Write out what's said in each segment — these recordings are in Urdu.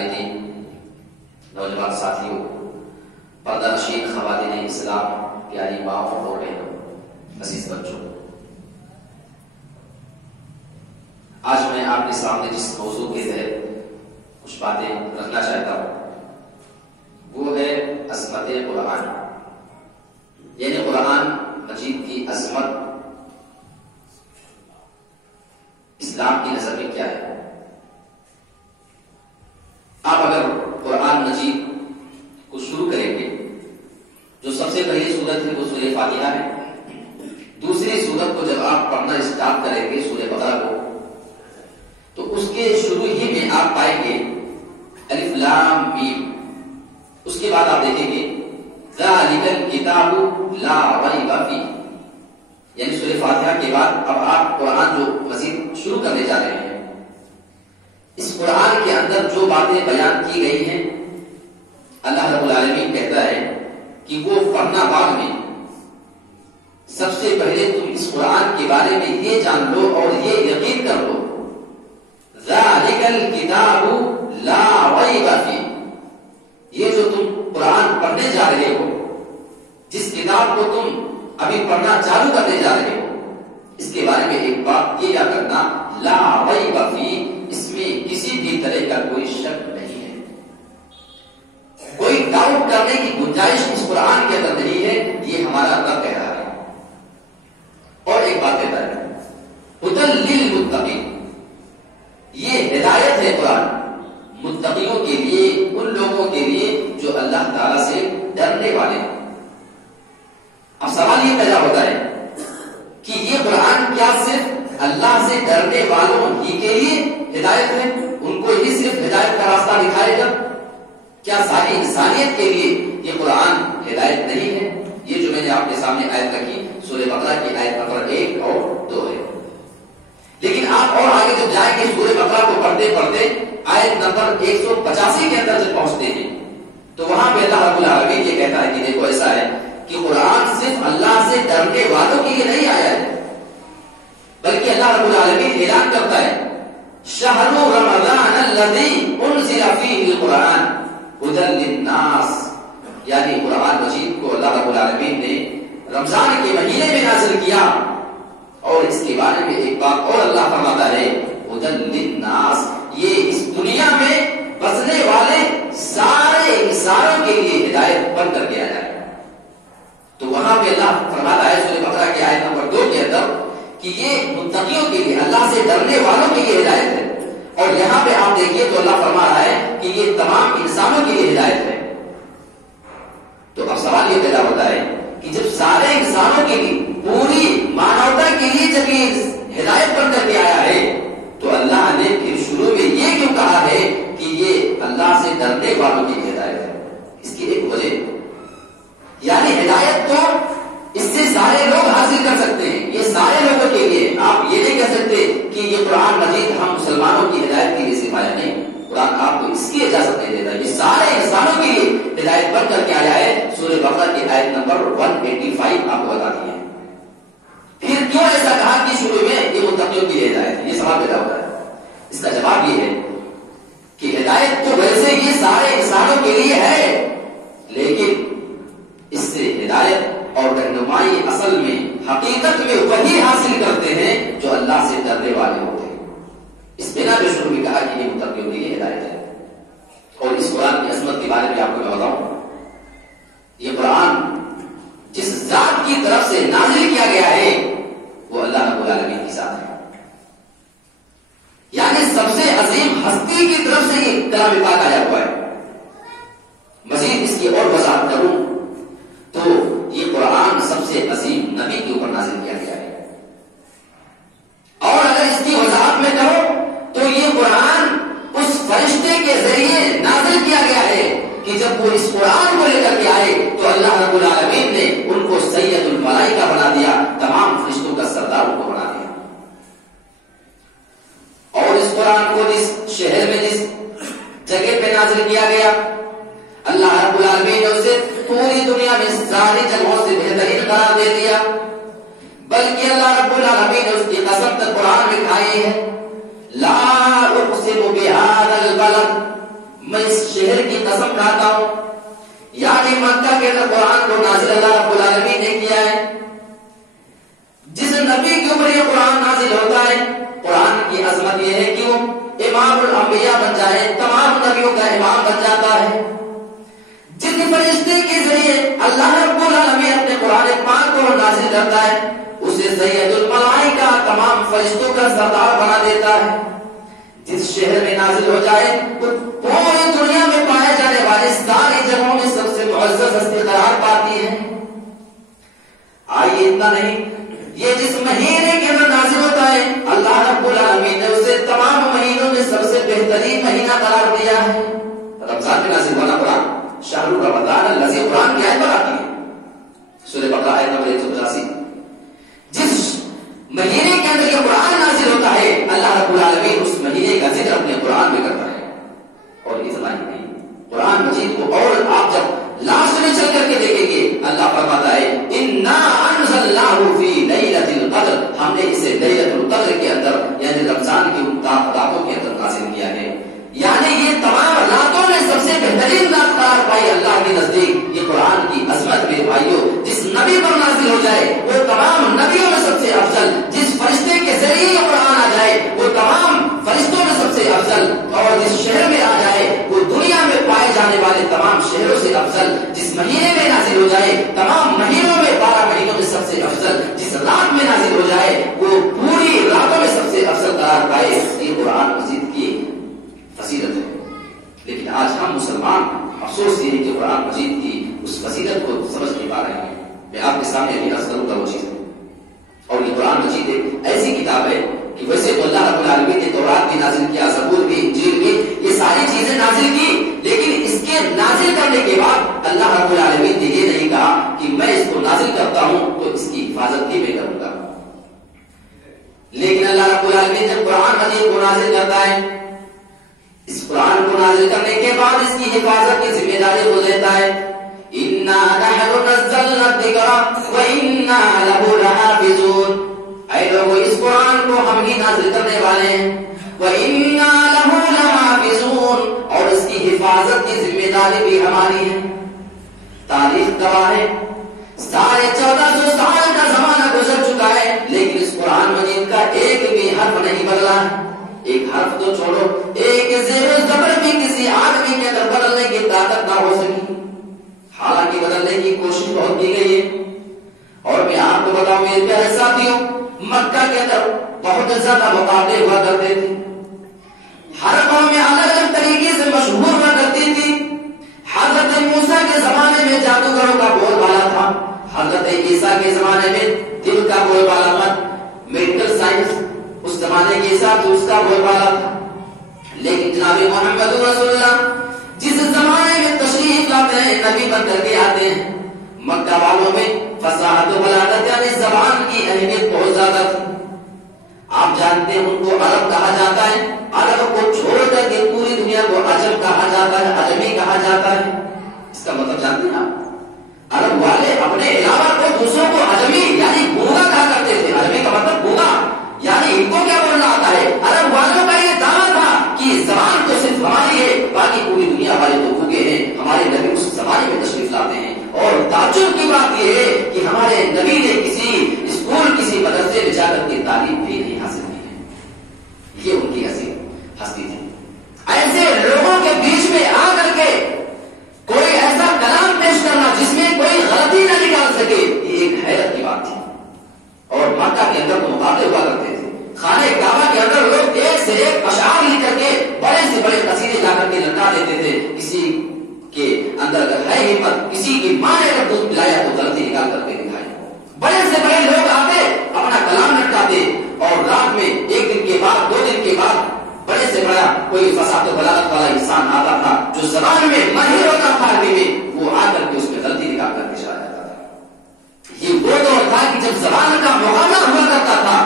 والدین، نوجوان ساتھیوں، پردہ نشین خواتین اسلام، پیاری ماؤں اور بہنوں، عزیز بچوں، آج میں آپ کے سامنے جس موضوع کے تحت کچھ باتیں رکھنا چاہتا ہوں وہ ہے عظمت قرآن، یعنی قرآن مجید کی عظمت اسلام کی نظر میں کیا ہے۔ آپ اگر قرآن مجید کو شروع کریں گے، جو سب سے پہلی سورت ہے وہ سورہ فاتحہ ہے۔ دوسری سورت کو جب آپ پڑھنا اسٹارٹ کریں گے، سورہ بقرہ کو، تو اس کے شروع ہی میں آپ پائیں گے الف لام میم۔ اس کے بعد آپ دیکھیں گے ذالک الکتاب لا ریب فیہ، یعنی سورہ فاتحہ کے بعد اب آپ قرآن جو مزید شروع کرنے جا رہے ہیں، اس قرآن کے اندر جو باتیں بیان کی گئی ہیں، اللہ رب العالمین کہتا ہے کہ وہ پڑھنا بعد میں، سب سے پہلے تم اس قرآن کے بارے میں یہ جان لو اور یہ یقین کر لو، ذالک الکتاب لا ریب فیہ، یہ جو تم قرآن پڑھنے جا رہے ہو، جس کتاب کو تم ابھی پڑھنا چالو کرنے جا رہے ہو، اس کے بارے میں ایک بات یہ یاد رکھنا، لا ریب فیہ، اس میں کسی بھی طرح کا کوئی شک نہیں ہے، کوئی ڈاؤٹ کرنے کی گنجائش اس قرآن کے اندر نہیں ہے، یہ ہمارا رب کہہ رہا ہے۔ اور ایک بات کہتا ہے ھدی للمتقین، یہ ہدایت ہے قرآن متقیوں کے لیے، ان لوگوں کے لیے جو اللہ تعالیٰ سے ڈرنے والے ہیں۔ اب سوال یہ پیدا ہوتا ہے کہ یہ قرآن کیا صرف اللہ سے ڈرنے والوں ہی کے لیے ہدایت ہے، ان کو ہی صرف ہدایت کا راستہ دکھائے گا؟ کیا ساری انسانیت کے لیے یہ قرآن ہدایت نہیں ہے؟ یہ جو میں نے آپ کے سامنے آیت رکھی سورہ بقرہ کی آیت نمبر 1 اور 2 ہے۔ لیکن آپ اور آگے جب جائیں گے سورہ بقرہ کو پڑھتے پڑھتے آیت نمبر 185 کے اندر جب پہنچتے ہیں تو وہاں پہ اللہ رب العالمین یہ کہتا ہے کہ دیکھو ایسا ہے کہ قرآن صرف اللہ سے ڈرنے والوں کے لیے نہیں آیا ہے، بلکہ اللہ رب العالمین اعلان کرتا ہے شہر رمضان الذی انزل فیہ القرآن ھدی للناس، یعنی قرآن مجید کو اللہ رب العالمین نے رمضان کے مہینے میں نازل کیا، اور اس کے بارے میں ایک بات اور اللہ فرماتا ہے ھدی للناس، یہ اس دنیا میں بسنے والے سارے انسانوں کے لیے ہدایت بن کر کے آیا ہے۔ تو وہاں پہ اللہ فرماتا ہے سورہ بقرہ کی آیت نمبر 2 کے اندر کہ یہ متقیوں کے لیے، اللہ سے ڈرنے والوں کے لیے ہدایت ہے، اور یہاں پہ آپ دیکھیے تو اللہ فرما رہا ہے کہ یہ تمام انسانوں کے لیے ہدایت ہے۔ تو اب سوال یہ پیدا ہوتا ہے کہ جب سارے انسانوں کے لیے، پوری مانوتا کے لیے جب یہ ہدایت بن کر کے آیا ہے، تو اللہ نے پھر شروع میں یہ کیوں کہا ہے کہ یہ اللہ سے ڈرنے والوں کی ہدایت ہے؟ اس کی ایک وجہ، یعنی ہدایت تو اس سے سارے لوگ حاصل کر سکتے ہیں، یہ سارے لوگوں کے لیے، آپ یہ نہیں کہہ سکتے کہ یہ قرآن مجید ہم مسلمانوں کی ہدایت کے لیے سکھایا نہیں، قرآن آپ کو اس کی اجازت نہیں دیتا، یہ سارے انسانوں کے لیے ہدایت بن کر کے آیا ہے۔ سورہ بقرہ کی آیت نمبر 185 آپ کو بتا دی ہے۔ پھر کیوں ایسا کہا کہ شروع میں یہ متقیوں کی ہدایت ہے؟ یہ سوال پیدا ہوتا ہے۔ اس کا جواب یہ ہے کہ ہدایت تو ویسے یہ سارے انسانوں کے لیے ہے، لیکن اس سے ہدایت اور رہنمائی اصل میں حقیقت میں وہی حاصل کرتے ہیں جو اللہ سے ڈرنے والے ہوتے ہیں۔ اس بنا پہ شروع میں کہا کہ یہ متقیوں کے لیے ہدایت ہے۔ اور اس قرآن کی عظمت کے بارے میں آپ کو میں بتاؤں، یہ قرآن جس ذات کی طرف سے نازل کیا گیا ہے وہ اللہ رب العالمین کی ذات ہے، یعنی سب سے عظیم ہستی کی طرف سے یہ کلام پاک آیا ہوا ہے۔ مزید اس کی اور وضاحت کروں تو یہ قرآن سب سے عظیم نبی کے اوپر نازل کیا گیا ہے، اور اگر اس کی وضاحت میں کرو تو یہ قرآن اس فرشتے کے ذریعے نازل کیا گیا ہے کہ جب وہ اس قرآن کو لے کر کے آئے تو اللہ رب العالمین نے ان کو سید الملائکہ بنا دیا، تمام فرشتوں کا سردار ان کو بنا دیا۔ اور اس قرآن کو جس شہر میں جس جگہ پہ نازل کیا گیا، اللہ رب العالمین نے اسے پوری دنیا میں ساری جگہوں سے بہترین قرار دے دیا، بلکہ اللہ رب العالمین نے اس کی قسم قرآن میں کھائی ہے، لا اقسم بهذا البلد میں اس شہر کی قسم کھاتا ہوں، یعنی مکہ کے اندر قرآن کو نازل اللہ رب العالمین نے کیا ہے. جس نبی کے اوپر یہ قرآن نازل ہوتا ہے، قرآن کی عظمت یہ ہے کہ وہ امام الانبیاء بن جائے، تمام نبیوں کا امام بن جاتا ہے. جس فرشتے کے ذریعے اللہ رب العالمین اپنے قرآن پاک کو نازل کرتا ہے، اسے سید الملائکہ تمام فرشتوں کا سردار بنا دیتا ہے. جس شہر میں نازل ہو جائے تو پوری دنیا میں پائے جانے والے ساری جگہوں میں سب سے معزز ہستی قرار پاتی ہے. آئیے اتنا نہیں، یہ جس مہینے کے اندر نازل ہوتا ہے، اللہ رب العالمین نے اسے تمام مہینوں میں سب سے بہترین مہینہ قرار دیا ہے. رمضان میں نازل ہونا قرآن، شہر رمضان الذی، قرآن کی آیت بتاتی ہے سورہ بقرہ آیت نمبر 185. جس مہینے کے اندر یہ قرآن نازل ہوتا ہے، اللہ رب العالمین اس مہینے کا ذکر اپنے قرآن میں کرتا ہے. اور یہ زمانے میں قرآن مجید کو، اور آپ جب لاسٹ میں چل کر کے دیکھیں گے، اللہ فرماتا ہے انا انزلناہ فی لیلۃ القدر، ہم نے اسے لیلۃ القدر کے اندر یعنی رمضان کی ان راتوں کے اندر نازل کیا ہے. یعنی یہ تمام راتوں میں سب سے بہترین رات قرار پائی اللہ کے نزدیک. یہ قرآن کی عظمت میرے بھائیوں، جس نبی پر نازل ہو جائے وہ تمام نبیوں میں سب سے افضل، جس فرشتے کے ذریعے یہ قرآن آ جائے وہ تمام فرشتوں میں سب سے افضل، اور جس شہر میں آ جائے وہ دنیا میں پائے جانے والے تمام شہروں سے افضل. جس مہینے میں نازل ہو جائے تمام مہینوں میں 12 مہینوں میں سب سے افضل. جس رات میں نازل ہو جائے وہ پوری راتوں میں سب سے افضل قرار پائے. یہ قرآن مجید کی فضیلت ہے. لیکن آج ہم مسلمان افسوس یہ ہے کہ قرآن مجید کی اس فضیلت کو سمجھ نہیں پا رہے ہیں. میں آپ کے سامنے بھی عرض کروں گا وہ چیز ہے. اور یہ قرآن مجید ایک ایسی کتاب ہے کہ ویسے تو اللہ رب العالمین نے تورات بھی نازل کیا، زبور بھی، انجیل بھی، یہ ساری چیزیں نازل کی، لیکن اس کے نازل کرنے کے بعد اللہ رب العالمین نے یہ نہیں کہا کہ میں اس کو نازل کرتا ہوں تو اس کی حفاظت بھی میں کروں گا. لیکن اللہ رب العالمین جب قرآن مجید کو نازل کرتا ہے، اس قرآن کو نازل کرنے کے بعد اس کی حفاظت کی ذمہ داری کو لیتا ہے. اِنَّا نَحْنُ نَزَّلْنَا الذِّكْرَ وَإِنَّا لَهُ لَحَافِظُونَ. اے لوگوں، اس قرآن کو ہم ہی نازل کرنے والے ہیں. وَإِنَّا لَهُ لَحَافِظُونَ، اور اس کی حفاظت کی ذمہ داری بھی ہماری ہے. تاریخ گواہ ہے 1450 سال کا زمانہ گزر چکا ہے، لیکن اس قرآن مجید کا ایک بھی حرف نہیں بدلا ہے. ایک حرف تو چھوڑو، ایک زیر و زبر بھی کسی آدمی کے اندر بدلنے کی طاقت نہ ہو سکی. حالانکہ بدلنے کی کوشش بہت کی گئی ہے. اور میں آپ کو بتاؤں میرے پیارے ساتھیوں، مکہ کے اندر بہت زیادہ مقابلے ہوا کرتے تھے. ہر قوم میں الگ الگ طریقے سے مشہور ہوا کرتی تھی. حضرت موسیٰ کے زمانے میں جادوگروں کا بول بالا تھا. حضرت عیسیٰ کے زمانے میں دل کا بول بالا تھا. میڈیکل سائنس اس زمانے کے حساب سے اس کا بول بالا تھا. لیکن جناب محمد رسول اللہ جس زمانے میں تشریف لاتے ہیں، نبی بن کر کے آتے ہیں، مکہ والوں میں فصاحت و بلاغت یعنی زبان کی اہمیت بہت زیادہ تھی. آپ جانتے ہیں ان کو عرب کہا جاتا ہے. عرب کو چھوڑ کر کے پوری دنیا کو عجم کہا جاتا ہے، عجمی کہا جاتا ہے. اس کا مطلب جانتے ہیں آپ؟ عرب والے اپنے علاوہ کو دوسروں کو عجمی یعنی گونگا کہا کرتے تھے. عجمی کا مطلب گونگا، یعنی ان کو کیا بولنا آتا ہے. عرب والوں کا یہ دعویٰ تھا کہ زبان تو صرف ہماری ہے، باقی پوری دنیا والے تو بھوکے ہیں. ہمارے نبی اس زمانے میں تشریف لاتے ہیں، اور تعجب کی بات یہ ہے کہ ہمارے نبی نے کسی اسکول کسی مدرسے میں جا کر کے تعلیم بھی نہیں حاصل کی ہے. یہ ان کی ہستی تھی. ایسے لوگوں کے بیچ میں آ کر کے کوئی ایسا کلام پیش کرنا جس میں کوئی غلطی نہ نکال سکے، یہ ایک حیرت کی بات تھی. اور مکہ کے اندر تو مقابلے ہوا کرتے تھے. خانہ کعبہ کے اندر لوگ ایک سے ایک اشعار لکھ کر کے بڑے سے بڑے قصیدے جا کر کے لٹا دیتے تھے. کسی کے اندر اگر ہے ہمت، کسی کی ماں نے اگر دودھ پلایا تو غلطی نکال کر کے دکھائے. بڑے سے بڑے لوگ آتے اپنا کلام لٹکاتے، اور رات میں ایک دن کے بعد 2 دن کے بعد بڑے سے بڑا کوئی فصاحت و بلاغت والا انسان آتا تھا جو زبان میں ماہر ہوتا تھا عربی میں، وہ آ کر کے اس میں غلطی نکال کر کے شاعر جاتا تھا. یہ وہ دور تھا کہ جب زبان کا مقابلہ ہوا کرتا تھا.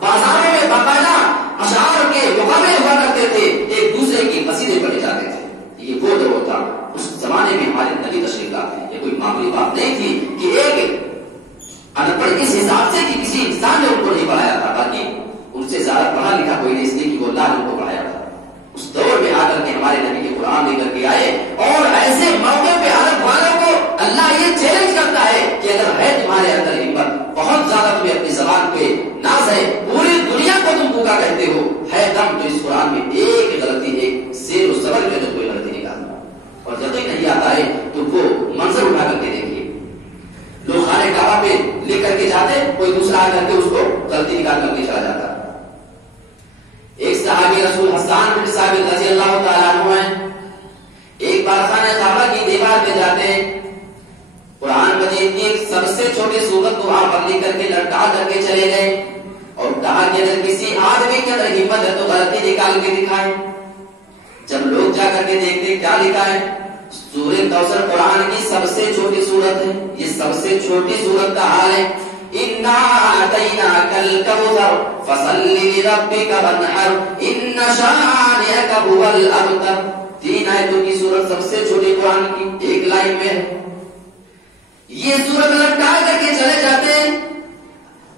بازاروں میں باقاعدہ اشعار کے مقابلے ہوا کرتے تھے، ایک دوسرے کی قصیدے پڑھے جاتے تھے. یہ وہ دور تھا. اس زمانے میں ہمارے نبی تشریف لاتے ہیں. یہ کوئی معمولی بات نہیں تھی کہ ایک ان پڑھ اس حساب سے کہ کسی انسان نے ان کو نہیں پڑھایا تھا، باقی ان سے زیادہ پڑھا لکھا کوئی نہیں، اس لیے کہ وہ اللہ نے ان کو پڑھایا تھا. اس دور میں آ کر کے ہمارے نبی کے قرآن لے کر کے آئے. اور ایسے موقع پہ عرب والوں کو اللہ یہ چیلنج کرتا ہے کہ اگر ہے تمہارے اندر ہمت, بہت زیادہ تمہیں اپنی زبان پہ ناز ہے, پوری دنیا کو تم بھوکا کہتے ہو, ہے دم تو اس قرآن میں ایک غلطی, ایک زیر و زبر کے اندر کوئی غلطی نکالنا, اور یقین نہیں آتا ہے تو وہ منظر اٹھا کر کے دیکھیے. لوگ خانے کعبہ پہ لکھ کر کے جاتے, کوئی دوسرا آ کر کے اس کو غلطی نکال کر کے چلا جاتا. ایک صحابی رسول حسان بن ثابت رضی اللہ تعالیٰ عنہ ہیں, ایک بار خانہ کعبہ کی دیوار پہ جاتے ہیں, قرآن مجید کی ایک سب سے چھوٹی سورت کو وہاں پر لکھ کر کے لٹکا کر کے چلے گئے, اور کہا کہ اگر کسی آدمی کے اندر ہمت ہے تو غلطی نکال کے دکھائے. جب لوگ جا کر کے دیکھتے کیا لکھا ہے, سورہ کوثر قرآن کی سب سے چھوٹی سورت ہے, یہ سب سے چھوٹی سورت کا حال ہے. اِنَّا أَعْطَيْنَاكَ الْكَوْثَرَ فَصَلِّ لِرَبِّكَ وَانْحَرْ إِنَّ شَانِئَكَ هُوَ الْأَبْتَرُ. 3 آیتوں کی سورت سب سے چھوٹی قرآن کی ایک لائن میں ہے. یہ سورت لٹکا کر کے چلے جاتے ہیں,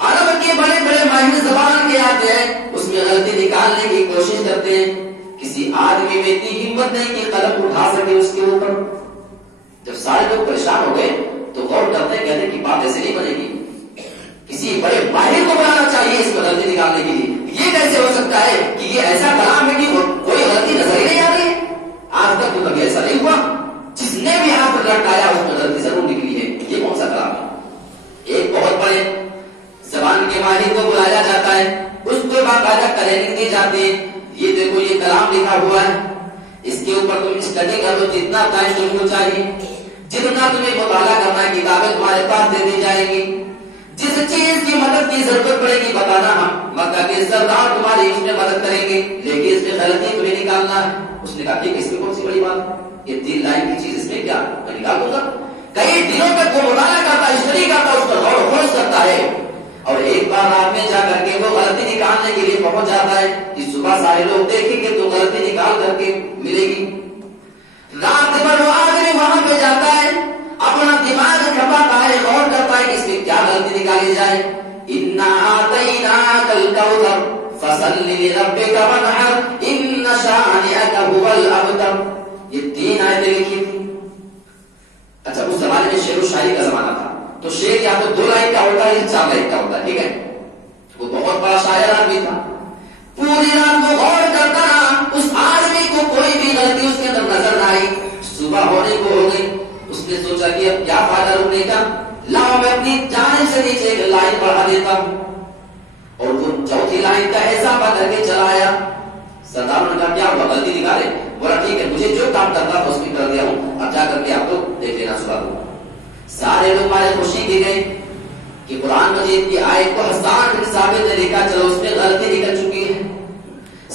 عرب کے بڑے بڑے ماہر زبان کے آتے ہیں, اس میں غلطی نکالنے کی کوشش کرتے ہیں. کسی آدمی میں اتنی ہمت نہیں کہ قلم اٹھا سکے اس کے اوپر. جب سارے لوگ پریشان ہو گئے تو غور کرتے ہیں, کہتے ہیں کہ بات ایسے نہیں بنے گی, کسی بڑے ماہر کو بنانا چاہیے اس میں غلطی نکالنے کے لیے. یہ کیسے ہو سکتا ہے کہ یہ ایسا کلام ہے کہ کوئی غلطی نظر ہی نہیں آ رہی ہے. آج تک تو کبھی ایسا نہیں ہوا, جس نے بھی ہاتھ لٹکایا اس میں غلطی ضرور نکلی ہے. یہ کون سا کلام ہے؟ ایک بہت بڑے زبان کے ماہر کو بلایا جاتا ہے, اس کو باقاعدہ ٹریننگ دی جاتی ہے. یہ دیکھو یہ کلام لکھا ہوا ہے, اس کے اوپر تم اسٹڈی کر لو, جتنا ٹائم تم کو چاہیے, جتنا تمہیں مطالعہ کرنا ہے کتابیں تمہارے پاس دے دی جائیں گی. جس چیز کی مدد کی ضرورت پڑے گی بتانا, ہم مکہ کے سردار تمہاری اس میں مدد کریں گے, لیکن اس میں غلطی تمہیں نکالنا ہے. اس نے کہا کہ اس میں کون سی بڑی بات, یہ 3 لائن کی چیز اس میں کیا, میں نکال دوں گا. کئی دنوں تک وہ مطالعہ کرتا, اسٹڈی کرتا, اس پر غور و خوض کرتا ہے, اور ایک بار رات میں جا کر کے وہ غلطی نکالنے کے لیے پہنچ جاتا ہے کہ صبح سارے لوگ دیکھیں گے تو غلطی نکال کر کے ملے گی. رات بھر وہ آدمی وہاں پہ جاتا ہے, اپنا دماغ کھپاتا ہے, غور کرتا ہے کہ اس میں کیا غلطی نکالی جائے. اِنَّا أَعْطَيْنَاكَ الْكَوْثَرَ فَصَلِّ لِرَبِّكَ وَانْحَرْ إِنَّ شَانِئَكَ هُوَ الْأَبْتَرُ. یہ 3 آیتیں لکھی تھی. اچھا, اس زمانے میں شعر و شاعری کا زمانہ تھا, تو شعر یا تو 2 لائن کا ہوتا ہے یا 4 لائن کا ہوتا ہے. ٹھیک ہے, وہ بہت بڑا شاعر آدمی تھا. پوری رات وہ غور کرتا رہا, اس آدمی کو کوئی بھی غلطی اس کے اندر نظر نہ آئی. صبح ہونے کو ہو گئی, اس نے سوچا کہ اب کیا فائدہ رکنے کا, لاؤ میں اپنی جانب سے نیچے ایک لائن بڑھا دیتا ہوں. اور وہ 4تھی لائن کا اضافہ کر کے چلایا. سردار نے کہا کیا ہوا, غلطی نکالے. بولا ٹھیک ہے, مجھے جو کام کرنا تھا اس میں کر دیا ہوں, اب جا کر کے آپ کو دیکھ لینا صبح کو. سارے لوگ ہمارے خوشی کی گئے کہ قرآن مجید کی آیت کو حسان بن ثابت نے لکھا, چلو اس میں غلطی نکل چکی ہے.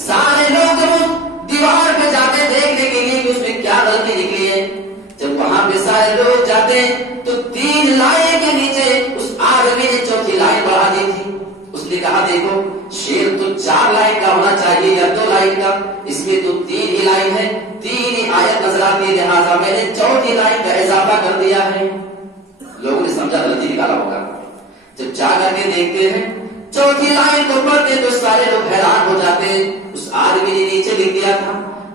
سارے لوگ دیوار پہ جاتے دیکھنے کے لیے کہ اس میں کیا غلطی نکلی ہے. جب وہاں پہ سارے لوگ جاتے تو 3 لائن کے نیچے اس آدمی نے 4تھی لائن بڑھا دی تھی. اس نے کہا دیکھو شعر تو 4 لائن کا ہونا چاہیے یا 2 لائن کا, اس میں تو 3 ہی لائن ہے, 3 ہی آیت نظر آتی ہے, لہٰذا میں نے 4تھی لائن کا اضافہ کر دیا ہے. لوگوں نے سمجھا غلطی نکالا ہوگا. جب جا کر کے دیکھتے ہیں 4تھی لائن کو پڑھتے تو سارے لوگ حیران ہو جاتے ہیں. اس آدمی نے نیچے لکھ دیا تھا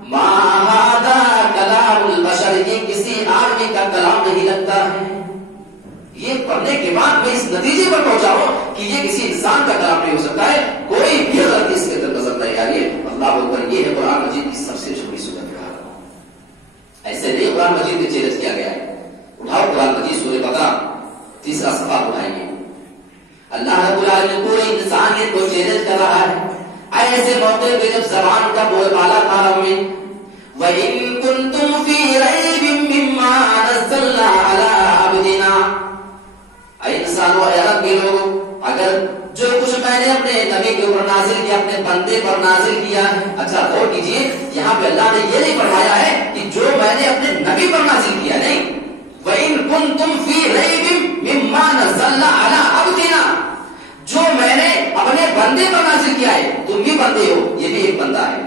ما ھذا کلام البشر, یہ کسی آدمی کا کلام نہیں لگتا ہے. یہ پڑھنے کے بعد میں اس نتیجے پر پہنچا ہوں کہ یہ کسی انسان کا کلام نہیں ہو سکتا ہے, کوئی بھی غلطی اس کے اندر نظر نہیں آ رہی ہے. اللہ اکبر, یہ ہے قرآن مجید کی سب سے چھوٹی سورت. ایسے نہیں قرآن مجید میں چیلنج کیا گیا ہے. اٹھاؤ قرآن مجید سورہ بقرہ 3 صفحہ اٹھائیں گے. اللہ رب العالمین پورے انسانیت کو چیلنج کر رہا ہے. ایسے موقع پہ جب زبان کا بول بالا تھا میں وَإِن كُنتُمْ فِي رَيْبٍ مِّمَّا نَزَّلْنَا عَلَىٰ عَبْدِنَا, اے انسانوں, اے عرب کے لوگ, اگر جو کچھ میں نے اپنے نبی کے اوپر نازل کیا, اپنے بندے پر نازل کیا ہے. اچھا غور کیجیے, یہاں پہ اللہ نے یہ نہیں فرمایا ہے کہ جو میں نے اپنے نبی پر نازل کیا, نہیں. وَإِن كُنتُمْ فِي رَيْبٍ مِّمَّا نَزَّلْنَا عَلَىٰ عَبْدِنَا, جو میں نے اپنے بندے پر نازل کیا ہے, تم بھی بندے ہو, یہ بھی ایک بندہ ہے.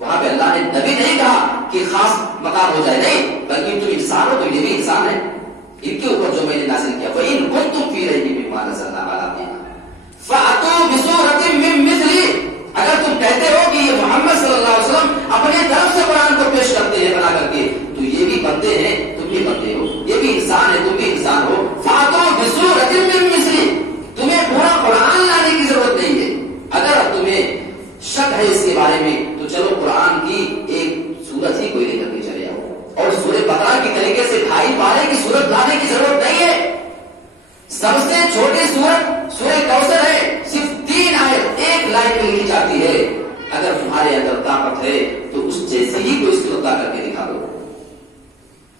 وہاں پہ اللہ نے نبی نہیں کہا کہ خاص مقام ہو جائے, نہیں, بلکہ تم انسان ہو تو یہ بھی انسان ہے. ان کے اوپر جو میں نے نازل کیا, وَإِن كُنتُمْ فِي رَيْبٍ مِّمَّا نَزَّلْنَا عَلَىٰ عَبْدِنَا فَأْتُوا بِسُورَةٍ مِّن مِّثْلِهِ, اگر تم کہتے ہو کہ یہ محمد صلی اللہ علیہ وسلم اپنے طرف سے قرآن کو پیش کرتے ہیں بنا کر بندے ہیں تم بھی بندے ہو، یہ بھی انسان ہے تم بھی انسان ہو، فاتو بسورۃ من مثلہ، تمہیں پورا قرآن لانے کی ضرورت نہیں ہے۔ اگر تمہیں شک ہے اس کے بارے میں تو چلو قرآن کی ایک سورت ہی کوئی لے کر کے چلے آؤ، اور سورہ بقرہ کی طریقے سے 2.5 پارے کی سورت لانے کی ضرورت نہیں ہے۔ سب سے چھوٹی سورت سورہ کوثر ہے، صرف 3 آیت 1 لائن میں لکھی جاتی ہے۔ اگر تمہارے اندر طاقت ہے تو اس جیسے ہی کوئی سورت لا کر کے دکھا دو۔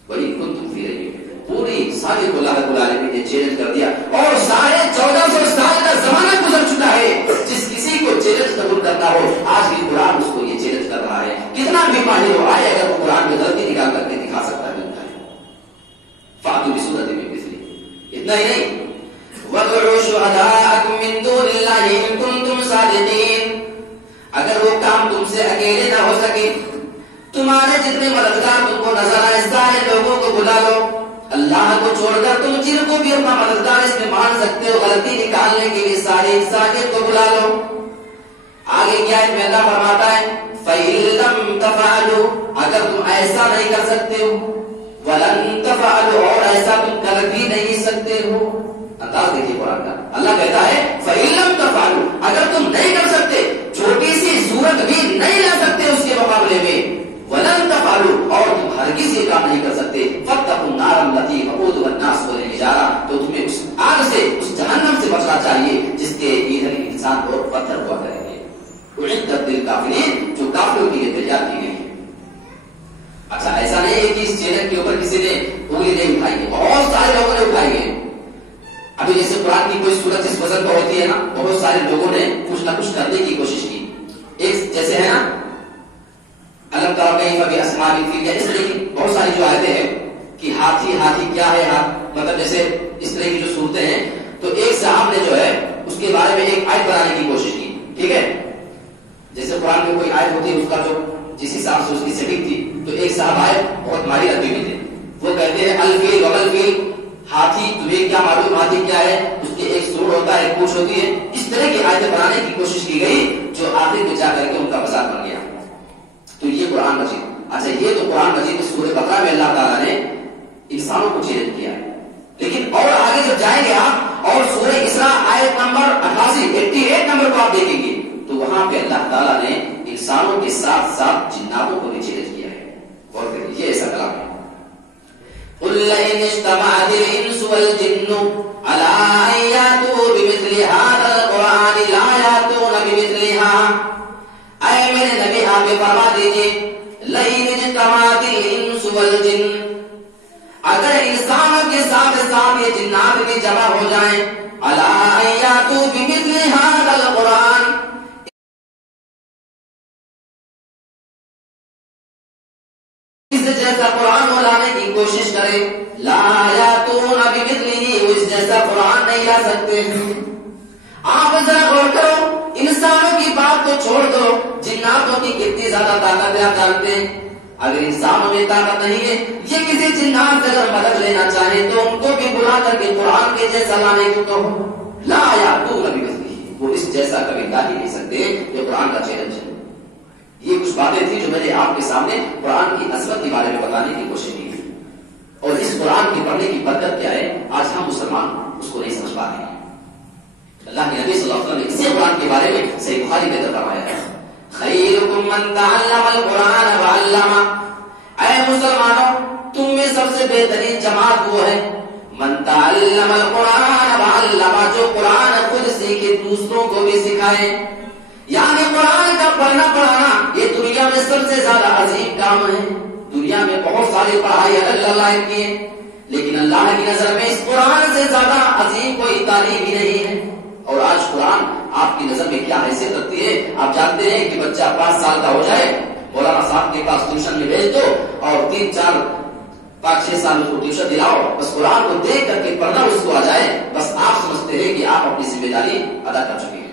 بڑی خود تم پھر رہی پوری ساری کو اللہ رب العالمین نے چیلنج کر دیا، اور 1450 سال کا زمانہ گزر چکا ہے۔ جس کسی کو چیلنج قبول کرنا ہو آج بھی قرآن اس کو یہ چیلنج کر رہا ہے، کتنا بھی ماہر ہو آئے اگر وہ قرآن میں غلطی نکال کر کے دکھا سکتا ہے ملتا ہے۔ فاتو بسورۃ من مثلہ، اتنا ہی نہیں، وَادْعُوا شُهَدَاءَكُم مِّن دُونِ اللَّهِ إِن كُنتُمْ صَادِقِينَ، اگر وہ کام تم سے اکیلے نہ ہو سکے، تمہارے جتنے مددگار تم کو نظر آئے سارے لوگوں کو بلا لو، اللہ کو چھوڑ کر تم جن کو بھی اپنا مددگار اس میں مان سکتے ہو غلطی نکالنے کے لیے سارے انسانیت کو بلا لو۔ آگے کیا ہے میں اللہ فرماتا ہے فَإِن لَّمْ تَفْعَلُوا، اگر تم ایسا نہیں کر سکتے ہو، وَلَن تَفْعَلُوا، اور ایسا تم کر بھی نہیں سکتے ہو۔ انداز دیکھیے قرآن کا، اللہ کہتا ہے فَإِن لَّمْ تَفْعَلُوا، اگر تم نہیں کر سکتے، چھوٹی سی صورت بھی نہیں لا سکتے اس کے مقابلے میں، وَلَن تَفْعَلُوا، اور تم ہرگز یہ کام نہیں کر سکتے، فَاتَّقُوا النَّارَ الَّتِي وَقُودُهَا النَّاسُ وَالْحِجَارَةُ، تو تمہیں اس آگ سے، اس جہنم سے بچنا چاہیے جس کے ایندھن انسان اور پتھر ہوا کریں گے، اعدت للکافرین، جو کافروں کے لیے تیار کی گئی ہے۔ اچھا ایسا نہیں ہے کہ اس چیلنج کے اوپر کسی نے انگلی نہیں اٹھائی ہے، بہت سارے لوگوں نے اٹھائی ہے۔ ابھی جیسے قرآن کی کوئی سورت اس وزن پر ہوتی ہے نا، بہت سارے لوگوں نے کچھ نہ کچھ کرنے کی کوشش کی۔ ایک جیسے ہے نا الم تر کیف باصحاب الفیل، اس طرح کی بہت ساری جو آیتیں ہیں کہ ہاتھی کیا ہے، مطلب جیسے اس طرح کی جو صورتیں ہیں، تو ایک صاحب نے جو ہے اس کے بارے میں ایک آیت بنانے کی کوشش کی، ٹھیک ہے، جیسے قرآن میں کوئی آیت ہوتی ہے اس کا جو جس حساب سے اس کی سیٹنگ تھی، تو ایک صاحب آئے بہت ماہر عربی میں تھے، وہ کہتے ہیں الفیل ومل فیل، ہاتھی تمہیں کیا معلوم ہاتھی کیا ہے، اس کے ایک سور ہوتا ہے، ایک پوچھ ہوتی ہے، اس طرح کی آیتیں بنانے کی کوشش کی گئی جو آخر میں جا کر کے ان کا مذاق بن گیا۔ تو یہ قرآن مجید، اچھا یہ تو قرآن مجید سورہ بقرہ میں اللہ تعالیٰ نے انسانوں کو چیلنج کیا ہے، لیکن اور آگے جب جائیں گے آپ اور سورہ اسراء آیت نمبر 88 نمبر کو آپ دیکھیں گے تو وہاں پہ اللہ تعالیٰ نے انسانوں کے ساتھ ساتھ جناتوں کو بھی چیلنج کیا ہے، اور پھر یہ ایسا کلام ہے قُلْ لَئِنِ اجْتَمَعَتِ الْإِنسُ وَالْجِنُّ عَلَىٰ أَن يَأْتُوا بِمِثْلِ هَٰذَا الْقُرْآنِ لَا يَأْتُونَ بِمِثْلِهِ، اے میرے نبی آپ فرما دیجئے لَئِنِ اجْتَمَعَتِ الْإِنسُ وَالْجِنُّ، اگر انسانوں کے ساتھ ساتھ یہ جنات بھی جمع ہو جائیں، عَلَىٰ أَن يَأْتُوا بِمِثْلِ هَٰذَا الْقُرْآنِ، جیسا قرآن لانے کی کوشش کرے، لا یاتون بمثلہ، اس جیسا قرآن نہیں لا سکتے ہیں۔ آپ ذرا غور کرو، انسانوں کی بات تو چھوڑ دو، جناتوں کی کتنی زیادہ طاقت ہے آپ جانتے ہیں۔ اگر انسانوں میں طاقت نہیں ہے، یہ کسی جنات سے اگر مدد لینا چاہے تو ان کو بھی بلا کر کے قرآن کے جیسا لانے کو کہو، لا یاتون بمثلہ، وہ اس جیسا کبھی لا ہی نہیں سکتے۔ یہ قرآن کا چیلنج ہے۔ یہ کچھ باتیں تھیں جو میں نے آپ کے سامنے قرآن کی عظمت کے بارے میں بتانے کی کوشش کی، اور اس قرآن کی پڑھنے کی برکت کیا ہے آج ہم مسلمان اس کو نہیں سمجھ پا رہے ہیں۔ اللہ کے نبی صلی اللہ علیہ وسلم نے اسی قرآن کے بارے میں صحیح بخاری میں فرمایا ہے خیرکم من تعلم القرآن وعلمہ، اے مسلمانوں تم میں سب سے بہترین جماعت وہ ہے من تعلم القرآن وعلمہ، جو قرآن خود سیکھے دوسروں کو بھی سکھائے۔ یعنی قرآن کا پڑھنا پڑھانا یہ دنیا میں سب سے زیادہ عظیم کام ہے۔ دنیا میں بہت ساری پڑھائی الگ اللہ کی ہے، لیکن اللہ کی نظر میں اس قرآن سے زیادہ عظیم کوئی تعلیم ہی نہیں ہے۔ اور آج قرآن آپ کی نظر میں کیا حیثیت رکھتی ہے؟ آپ جانتے ہیں کہ بچہ 5 سال کا ہو جائے، مولانا صاحب کے پاس ٹیوشن میں بھیج دو اور 3 4 5 6 سال اس کو ٹیوشن دلاؤ، بس قرآن کو دیکھ کر کے پڑھنا اس کو آ جائے، بس آپ سمجھتے ہیں کہ آپ اپنی ذمہ داری ادا کر چکے ہیں۔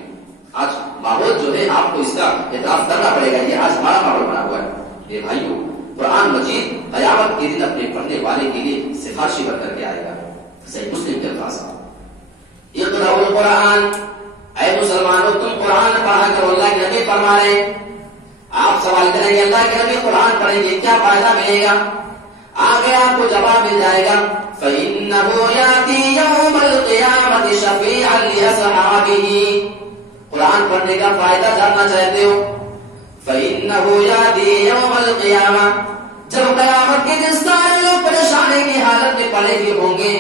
آج ماحول جو ہے آپ کو اس کا اعتراف کرنا پڑے گا، یہ آج ہمارا ماحول بنا ہوا ہے۔ میرے بھائیوں، قرآن مجید قیامت کے دن اپنے پڑھنے والے کے لیے سفارشی بن کر کے آئے گا۔ صحیح مسلم کے الفاظ اقرأوا القرآن، اے مسلمانوں تم قرآن پڑھا کرو، اللہ کے نبی فرما رہے ہیں۔ آپ سوال کریں گے اللہ کے نبی قرآن پڑھیں گے کیا فائدہ ملے گا؟ آگے آپ کو جواب مل جائے گا فَإِنَّهُ يَأْتِي يَوْمَ الْقِيَامَةِ شَفِيعًا لِأَصْحَابِهِ. قرآن پڑھنے کا فائدہ جاننا چاہتے ہو؟ فَإِنَّهُ يَأْتِي يَوْمَ الْقِيَامَةِ. جب قیامت کے دن سارے لوگ پریشانی کی حالت میں پڑے ہوئے ہوں گے،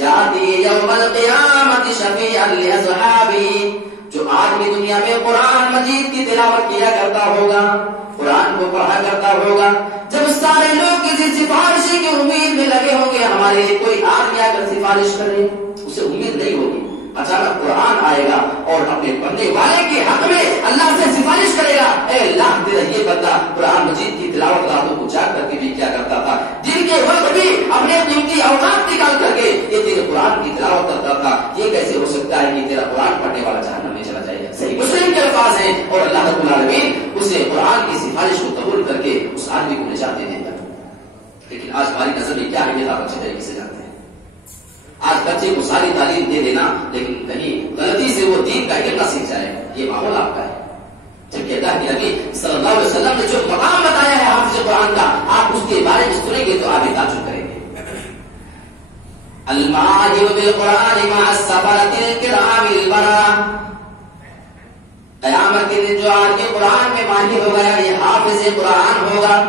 یَأْتِي يَوْمَ الْقِيَامَةِ شَفِيعًا لِأَصْحَابِهِ. جو آدمی دنیا میں قرآن مجید کی تلاوت کیا کرتا ہوگا، قرآن کو پڑھا کرتا ہوگا، جب سارے لوگ کسی سفارشی کی امید میں لگے ہوں گے، ہمارے لیے کوئی آدمی آ کر سفارش کرے، اسے امید نہیں ہوگی، اچانک قرآن آئے گا اور اپنے پڑھنے والے کے حق میں اللہ سے سفارش کرے گا، اے اللہ تیرا یہ بندہ قرآن مجید کی تلاوت راتوں کو جاگ کر کے بھی کیا کرتا تھا، دن کے وقت بھی اپنے قیمتی اوقات نکال کر کے یہ تیرے قرآن کی تلاوت کرتا تھا، یہ کیسے ہو سکتا ہے کہ تیرا قرآن پڑھنے والا جہنم میں چلا جائے؟ صحیح مسلم کے الفاظ ہیں، اور اللہ رب العالمین اسے قرآن کی سفارش کو قبول کر کے اس آدمی کو نجات دے دیتا. لیکن آج ہماری نظر میں کیا ہے یہ آپ اچھے طریقے سے جانتے ہیں. آج بچے کو ساری تعلیم دے دینا لیکن کہیں غلطی سے وہ دین کا علم نہ سیکھ جائے، یہ ماحول آپ کا ہے. جبکہ اللہ کے نبی صلی اللہ علیہ وسلم نے جو مقام بتایا ہے حافظ قرآن کا، آپ اس کے بارے میں سنیں گے تو آپ تعجب کریں گے. الماہر بالقرآن مع السفرۃ الکرام البررہ. قیامت کے دن جو آدمی قرآن میں ماہر ہوگا یہ حافظ قرآن ہوگا.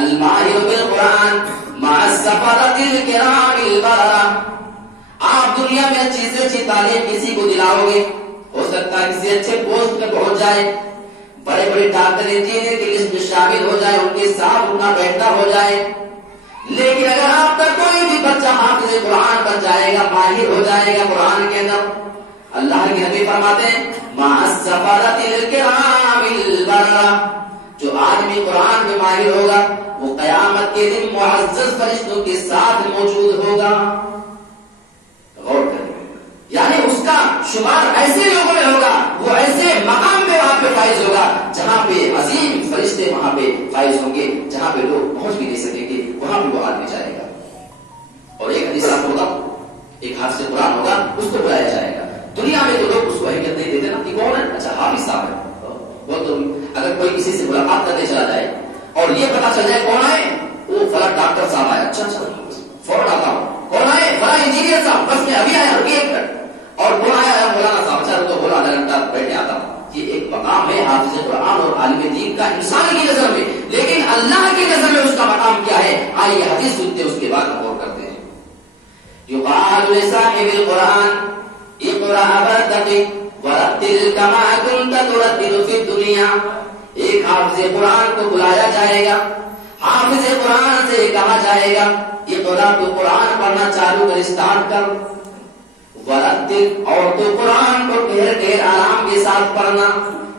الماہر بالقرآن مع السفرۃ الکرام البررہ. آپ دنیا میں اچھی سے اچھی تعلیم کسی کو دلاؤ گے، ہو سکتا ہے کسی اچھے پوسٹ پہ پہنچ جائے، بڑے بڑے ڈاکٹر انجینئر کی لسٹ میں شامل ہو جائے، ان کے ساتھ اٹھنا بیٹھنا ہو جائے. لیکن اگر آپ تک کوئی بھی بچہ حافظ قرآن بن جائے گا، ماہر ہو جائے گا قرآن کے اندر، اللہ کے نبی فرماتے ہیں مع السفرۃ الکرام البررہ. جو آدمی قرآن میں ماہر ہوگا وہ قیامت کے دن معزز فرشتوں کے ساتھ موجود ہوگا. غور کریں، یعنی اس کا شمار ایسے لوگوں میں ہوگا، وہ ایسے مقام پہ وہاں پہ فائز ہوگا جہاں پہ عظیم فرشتے وہاں پہ فائز ہوں گے، جہاں پہ لوگ پہنچ بھی نہیں سکیں گے، وہاں پہ وہ آدمی جائے گا. اور ایک حدیث آپ ہوگا، ایک حافظ قرآن ہوگا، اس کو بلایا جائے گا. دنیا میں تو لوگ اس کو اہمیت نہیں دیتے نا کہ کون ہے، اچھا حافظ صاحب ہے. وہ تو اگر کوئی کسی سے ملاقات کرنے چلا جائے اور یہ پتا چل جائے کون ہے، وہ فلاں ڈاکٹر صاحب آئے، اچھا اچھا فوراً آتا ہوں. کون آئے؟ فلاں انجینئر صاحب، بس میں ابھی آیا ابھی ایک منٹ. اور کون آیا؟ مولانا صاحب، اچھا تو بولا آدھا گھنٹہ بیٹھے آتا ہوں. یہ ایک مقام ہے حافظ قرآن اور عالم دین کا انسان کی نظر میں، لیکن اللہ کی نظر میں اس کا مقام کیا ہے؟ آئیے حدیث سنتے اس کے بعد غور کرتے ہیں. یقال لصاحب القرآن اقرأ وارتقي ورتل كما كنت ترتل في الدنيا. ایک حافظ قرآن کو بلایا جائے گا، حافظ قرآن سے کہا جائے گا اقرأ، تو قرآن پڑھنا چالو کر، اسٹارٹ کر. ورتل، اور تو قرآن کو ڈھیر ڈھیر آرام کے ساتھ پڑھنا.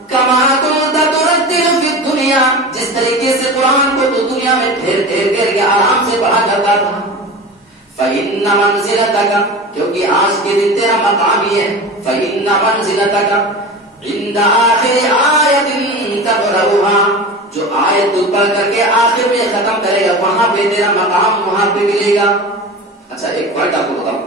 كما كنت ترتل في الدنيا، جس طریقے سے قرآن کو تو دنیا میں ڈھیر ڈھیر کر کے آرام سے پڑھا کرتا تھا. فإن منزلتك، کیونکہ آج کے دن تیرا مقام یہ ہے، فإن منزلتك عند آخر آیت تقرأها، جو آیت تو پڑھ کر کے آخر میں ختم کرے گا وہاں پہ تیرا مقام وہاں پہ ملے گا. اچھا ایک پوائنٹ آپ کو بتاؤں،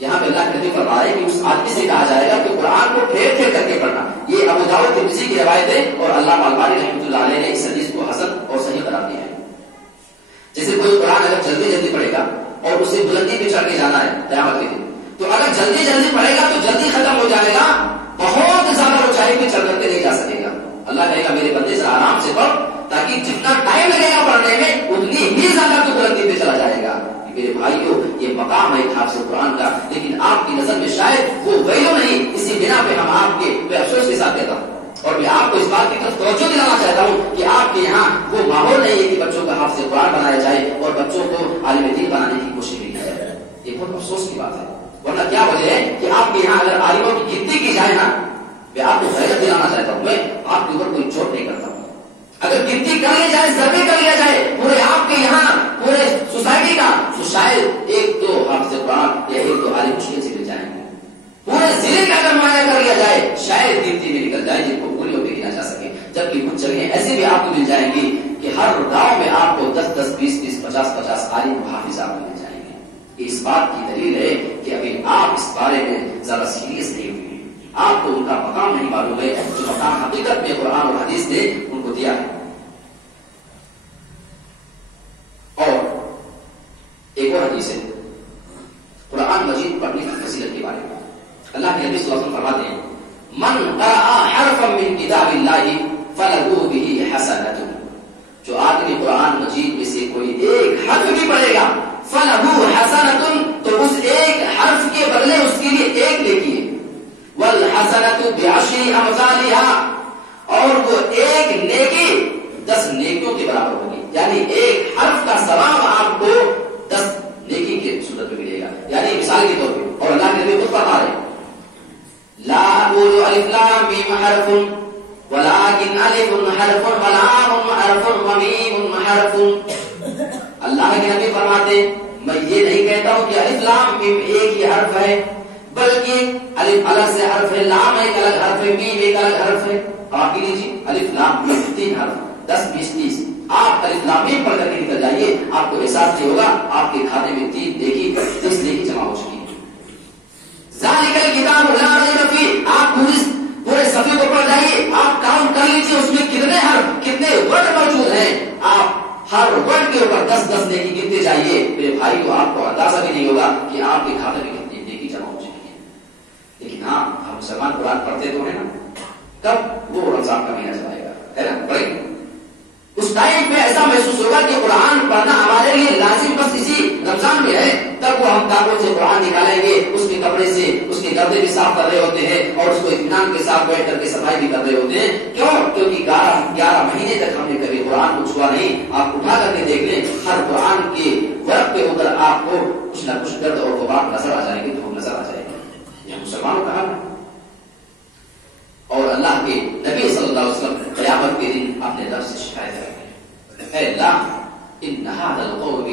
یہاں پہ اللہ کے نبی فرما رہے ہیں کہ اس آدمی سے کہا جائے گا کہ قرآن کو ٹھیر ٹھیر کر کے پڑھنا. یہ ابو داؤد ترمذی کی روایت ہے اور علامہ البانی رحمۃ اللہ علیہ نے اس حدیث کو حسن اور صحیح قرار دیا ہے. جیسے کوئی قرآن اگر جلدی جلدی پڑھے گا اور اسے بلندی پہ چڑھ کے جانا ہے قیامت کے دن، تو اگر جلدی جلدی پڑھے گا تو جلدی ختم ہو جائے گا، بہت زیادہ اونچائی پہ چڑھ کر کے نہیں جا سکے گا. اللہ کہے گا میرے بندے سے آرام سے پڑھ، تاکہ جتنا ٹائم لگے گا پڑھنے میں اتنی ہی زیادہ تو بلندی پہ چلا جائے گا. میرے بھائیوں یہ مقام ہے حافظ قرآن کا، لیکن آپ کی نظر میں شاید وہ ویلو نہیں. اسی بنا پہ ہم آپ کے میں افسوس کے ساتھ کہتا ہوں اور میں آپ کو اس بات کی طرف توجہ دلانا چاہتا ہوں کہ آپ کے یہاں وہ ماحول نہیں ہے کہ بچوں کا حافظ قرآن بنایا جائے اور بچوں کو عالم دین بنانے کی کوشش کی جائے. یہ بہت افسوس کی بات ہے، ورنہ کیا وجہ ہے کہ آپ کے یہاں اگر عالموں کی گنتی کی جائے نا، میں آپ کو غیرت دلانا چاہتا ہوں، میں آپ کے اوپر کوئی چوٹ نہیں کرتا ہوں. اگر گنتی کر لی جائے، سروے کر لیا جائے پورے آپ کے یہاں پورے سوسائٹی کا، تو شاید ایک دو حافظ قرآن یا ایک دو عالم مشکل سے مل جائیں گے. پورے ضلع کا اگر معائنہ کر لیا جائے شاید گنتی میں نکل جائے جن کو پولیوں پہ گنا جا سکے. جبکہ کچھ جگہیں ایسے بھی آپ کو مل جائیں گی کہ ہر گاؤں میں آپ کو 10-10, 20-20, 50-50 عالم حافظ آپ کو مل جائیں گے. یہ اس بات کی دلیل ہے کہ ابھی آپ اس بارے میں زیادہ سیریس نہیں ہوئے، آپ کو ان کا مقام نہیں معلوم ہے جو مقام حقیقت میں قرآن اور حدیث نے ان کو دیا ہے. اور ایک اور حدیث ہے قرآن مجید پڑھنے کی فضیلت کے بارے میں. اللہ کے نبی صلی اللہ علیہ وسلم فرماتے ہیں من قرأ حرفا من کتاب اللہ فلہ بہ حسنۃ، جو آدمی قرآن مجید میں سے کوئی ایک حرف بھی پڑھے گا فلہ حسنۃ، تو اس ایک حرف کے بدلے اس کے لیے ایک نیکی ہے. والحسنۃ بعشر امثالها، اور وہ ایک نیکی 10 نیکیوں کے برابر ہوگی. یعنی ایک حرف کا ثواب آپ کو 10 نیکی کے صورت میں ملے گا. یعنی مثال کے طور پہ، اور اللہ کے نبی خود فرما رہے ہیں لا اقول الف لام میم حرف ولكن الف حرف ولام حرف ومیم حرف. اللہ کے نبی فرماتے میں یہ نہیں کہتا ہوں کہ الف لام میم ایک ہی حرف ہے، بلکہ الف الگ سے حرف ہے، لام ایک الگ حرف ہے، میم ایک الگ حرف ہے. آپ لیجیے الف لام میم 3 حرف، 10 20 30. آپ الف لام میم پڑھ کر کے نکل جائیے، آپ کو احساس نہیں ہوگا آپ کے کھاتے میں 3 نیکی 30 نیکی جمع ہو چکی ہے. ذالک الکتاب لا ریب فیہ، آپ پورے صفحے کو پڑھ جائیے، آپ کاؤنٹ کر لیجیے اس میں کتنے حرف کتنے ورڈ موجود ہیں. آپ ہر ورڈ کے اوپر 10 نیکی گنتے جائیے. میرے بھائی کو آپ کو اندازہ بھی نہیں ہوگا کہ آپ کے کھاتے میں کتنی نیکی جمع ہو چکی ہے. لیکن ہاں ہم مسلمان قرآن پڑھتے تو ہیں نا، کب وہ رمضان کا مہینہ چلائے گا ہے نا، پڑھیں گے اس ٹائم پہ ایسا محسوس ہوگا کہ قرآن پڑھنا ہمارے لیے لازم بس اسی رمضان میں ہے. تب وہ ہم کاغذ سے قرآن نکالیں گے، اس کے کپڑے سے اس کے گردے بھی صاف کر رہے ہوتے ہیں اور اس کو اطمینان کے ساتھ بیٹھ کر کے صفائی بھی کر رہے ہوتے ہیں. کیوں؟ کیونکہ 11 مہینے تک ہم نے کبھی قرآن کو چھوا نہیں. آپ اٹھا کر کے دیکھ لیں، ہر قرآن کے ورق پہ ادھر آپ کو کچھ نہ کچھ گرد اور غبار نظر آ جائیں گے، دھوپ نظر آ جائے گی. یہ مسلمانوں کا حال ہے. اور اللہ کے نبی صلی اللہ علیہ وسلم قیامت کے دن اپنے رب سے شکایت کریں گے، اے اللہ ان هذا القوم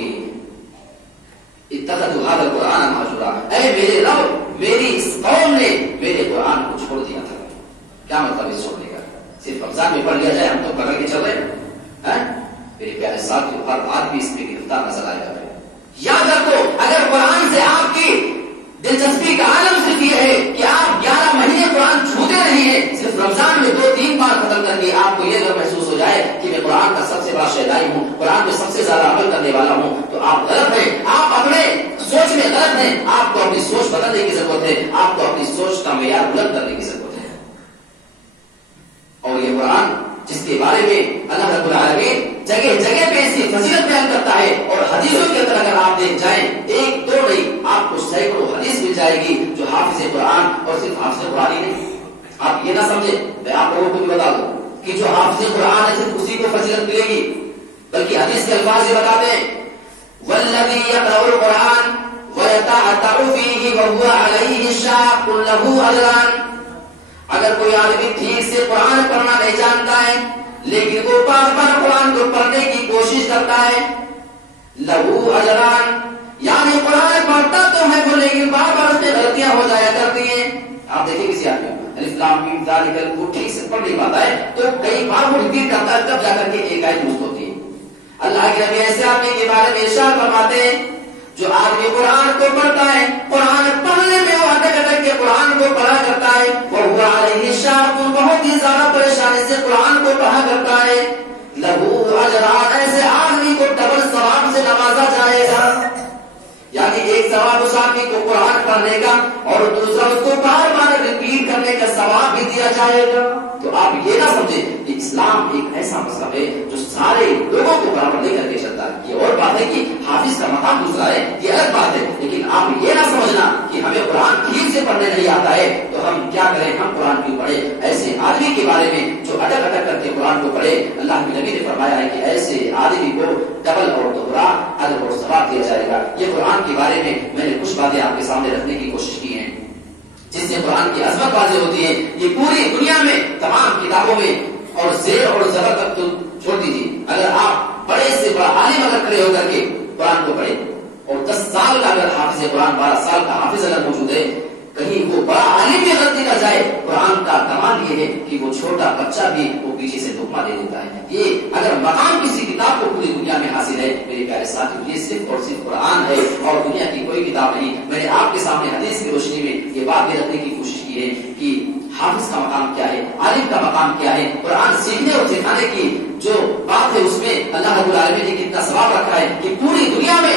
اتخذوا هذا القرآن مهجورا، اے میرے رب میری اس قوم نے میرے قرآن کو چھوڑ دیا تھا. کیا مطلب اس چھوڑنے کا؟ صرف رمضان میں پڑھ لیا جائے ہم تو پکڑ کے چل رہے ہیں. میرے پیارے ساتھیو، ہر آدمی اس میں گرفتار نظر آئے گا. یاد رکھو اگر قرآن سے آپ کی دلچسپی کا عالم صرف یہ ہے کہ آپ 11 مہینے قرآن چھوتے نہیں ہیں، صرف رمضان میں 2-3 بار ختم کر کے آپ کو یہ محسوس ہو جائے کہ میں قرآن کا سب سے بڑا شہدائی ہوں، قرآن میں سب سے زیادہ عمل کرنے والا ہوں، تو آپ غلط ہیں. آپ اپنے سوچ میں غلط ہیں. آپ کو اپنی سوچ بدلنے کی ضرورت ہے. آپ کو اپنی سوچ کا معیار بلند کرنے کی ضرورت ہے. اور یہ قرآن جس کے بارے میں اللہ رب العالمین جگہ جگہ پہ اس کی فضیلت بیان کرتا ہے، اور حدیثوں کے اندر اگر آپ دیکھ جائیں 1-2 نہیں، آپ کو سینکڑوں حدیث مل جائے گی جو حافظ قرآن، اور صرف حافظ قرآن ہی نہیں. آپ یہ نہ سمجھیں، میں آپ لوگوں کو بھی بتا دوں کہ جو حافظ قرآن ہے صرف اسی کو فضیلت ملے گی، بلکہ حدیث کے الفاظ یہ بتاتے ہیں والذی یقرأ القرآن ویتعتع فیہ وہو علیہ شاق لہ اجران. اگر کوئی آدمی ٹھیک سے قرآن پڑھنا نہیں جانتا ہے لیکن وہ بار بار قرآن کو پڑھنے کی کوشش کرتا ہے، لہو اجران، یعنی قرآن پڑھتا تو ہے وہ لیکن بار بار اس میں غلطیاں ہو جایا کرتی ہیں. آپ دیکھیں کسی آدمی الف لام میم ذالک وہ ٹھیک سے پڑھ نہیں پاتا ہے تو کئی بار وہ ریپیٹ کرتا ہے، تب جا کر کے ایک آیت درست ہوتی ہے. اللہ کے نبی ایسے آدمی کے بارے میں ارشاد فرماتے ہیں جو آدمی قرآن کو پڑھتا ہے، قرآن پڑھنے میں وہ اٹک اٹک کے قرآن کو پڑھا کرتا ہے، وہ علیہ شاق، بہت ہی زیادہ پریشانی سے قرآن کو پڑھا کرتا ہے، لہو اجران، ایسے آدمی کو ڈبل ثواب سے نوازا جائے گا. یعنی ایک ثواب اس آدمی کو قرآن پڑھنے کا اور دوسرا اس کو بار بار ریپیٹ کرنے کا ثواب بھی دیا جائے گا. تو آپ یہ نہ سمجھیں کہ اسلام ایک ایسا مذہب ہے جو سارے لوگوں کو برابر لے کر کے چلتا ہے. یہ اور بات ہے کہ حافظ کا مقام دوسرا ہے، یہ الگ بات ہے، لیکن آپ یہ نہ سمجھنا کہ ہمیں قرآن ٹھیک سے پڑھنے نہیں آتا ہے تو ہم کیا کریں، ہم قرآن کیوں پڑھے. ایسے آدمی کے بارے میں جو اٹک اٹک کر کے قرآن کو پڑھے، اللہ کے نبی نے فرمایا ہے کہ ایسے آدمی کو ڈبل اور دوہرا اجر اور ثواب دیا جائے گا. یہ قرآن کے بارے میں میں نے کچھ باتیں آپ کے سامنے رکھنے کی کوشش کی ہیں جس سے قرآن کی عظمت واضح ہوتی ہے. یہ پوری دنیا میں تمام کتابوں میں اور زیر اور زبر تک تو چھوڑ دیجیے، اگر آپ بڑے سے بڑا عالم اگر کھڑے ہو کر کے قرآن کو پڑھے اور 10 سال کا اگر حافظ قرآن 12 سال کا حافظ اگر موجود ہے، کہیں وہ بڑا عالم بھی غلطی کر جائے، قرآن کا کمال یہ ہے کہ وہ چھوٹا بچہ بھی وہ پیچھے سے تہمہ دے دیتا ہے. یہ اگر مقام کسی کتاب کو پوری دنیا میں حاصل ہے میرے پیارے ساتھیو، یہ صرف اور صرف قرآن ہے اور دنیا کی کوئی کتاب نہیں. میں نے آپ کے سامنے حدیث کی روشنی میں یہ بات بھی رکھنے کی کوشش کی ہے کہ حافظ کا مقام کیا ہے، عالم کا مقام کیا ہے. قرآن سیکھنے اور سکھانے کی جو بات ہے اس میں اللہ رب العالمین نے کتنا ثواب رکھا ہے کہ پوری دنیا میں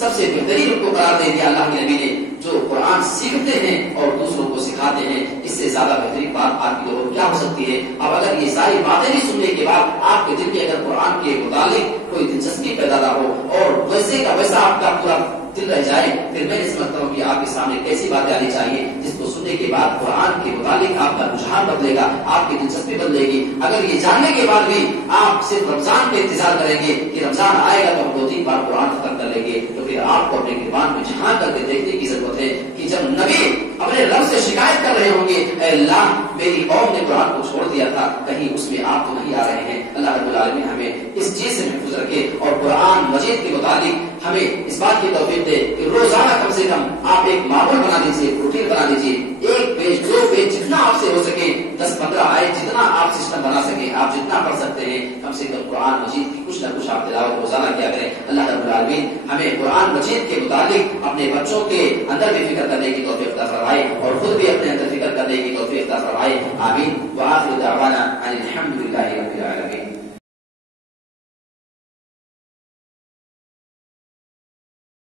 سب سے بہترین رخ کو قرار دے دیا اللہ کے نبی نے، جو قرآن سیکھتے ہیں اور دوسروں کو سکھاتے ہیں۔ اس سے زیادہ بہترین بات آپ کی اور کیا ہو سکتی ہے؟ اب اگر یہ ساری باتیں بھی سننے کے بعد آپ کے دل میں اگر قرآن کے متعلق کوئی دلچسپی پیدا نہ ہو اور ویسے کا ویسا آپ کا پورا دل رہ جائے، پھر میں نہیں سمجھتا ہوں کہ آپ کے سامنے کیسی باتیں آنی چاہیے جس کو سننے کے بعد قرآن کے متعلق آپ کا رجحان بدلے گا، آپ کی دلچسپی بدلے گی۔ اگر یہ جاننے کے بعد بھی آپ صرف رمضان پہ انتظار کریں گے کہ رمضان آئے گا تو ہم 2-3 بار قرآن ختم کر لیں گے، تو پھر آپ کو اپنے گریبان میں جھانک کر کے دیکھنے کی ضرورت ہے کہ جب نبی اپنے رب سے شکایت کر رہے ہوں گے، اے اللہ میری قوم نے قرآن کو چھوڑ دیا تھا، کہیں اس میں آپ تو نہیں آ رہے ہیں۔ اللہ رب العالمین ہمیں اس چیز سے محفوظ رکھے اور قرآن مجید کے متعلق ہمیں اس بات کی توفیق دے کہ روزانہ کم سے کم آپ ایک معمول بنا دیجیے، روٹین بنا دیجیے، 1 پیج 2 پیج جتنا آپ سے ہو سکے، 10-15 آیت جتنا آپ سسٹم بنا سکیں، آپ جتنا پڑھ سکتے ہیں، کم سے کم قرآن مجید کی کچھ نہ کچھ آپ تلاوت روزانہ کیا کریں۔ اللہ رب العالمین ہمیں قرآن مجید کے متعلق اپنے بچوں کے اندر بھی فکر کرنے کی توفیق عطا فرمائے اور خود بھی اپنے اندر فکر کرنے کی توفیق عطا فرمائے۔ آمین۔ وآخر دعوانا ان الحمد للہ۔